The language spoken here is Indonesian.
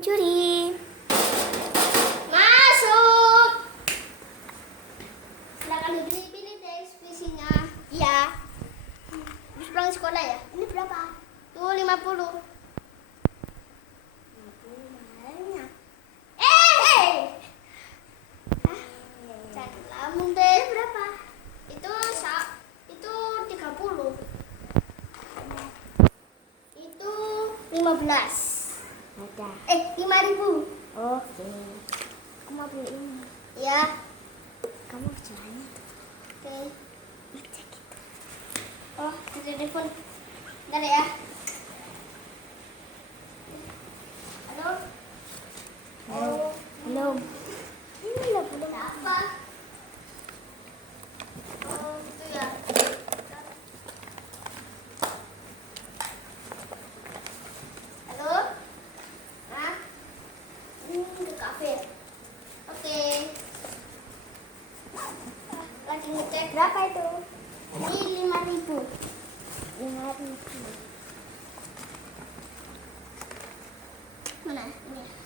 Curi. Masuk. Silakan dipilih deh ekspresinya. Iya. Habis pulang sekolah ya? Ini berapa? Tuh 50. 50 banyak. Jangan lamun deh. Berapa? Itu 30. Itu 15. Ada. 5.000. Oke. Aku mau beli ini. Ya. Kamu jualnya. Oke. Baca gitu. Oh, di telepon. Bentar ya. Halo. Halo. Belum. Ini lah belum. Apa? Oh, gitu ya. Halo? Hah? Ke kafe. Oke. Lagi ngecek. Berapa itu? Ini 5.000. 5.000. Mana? Ini.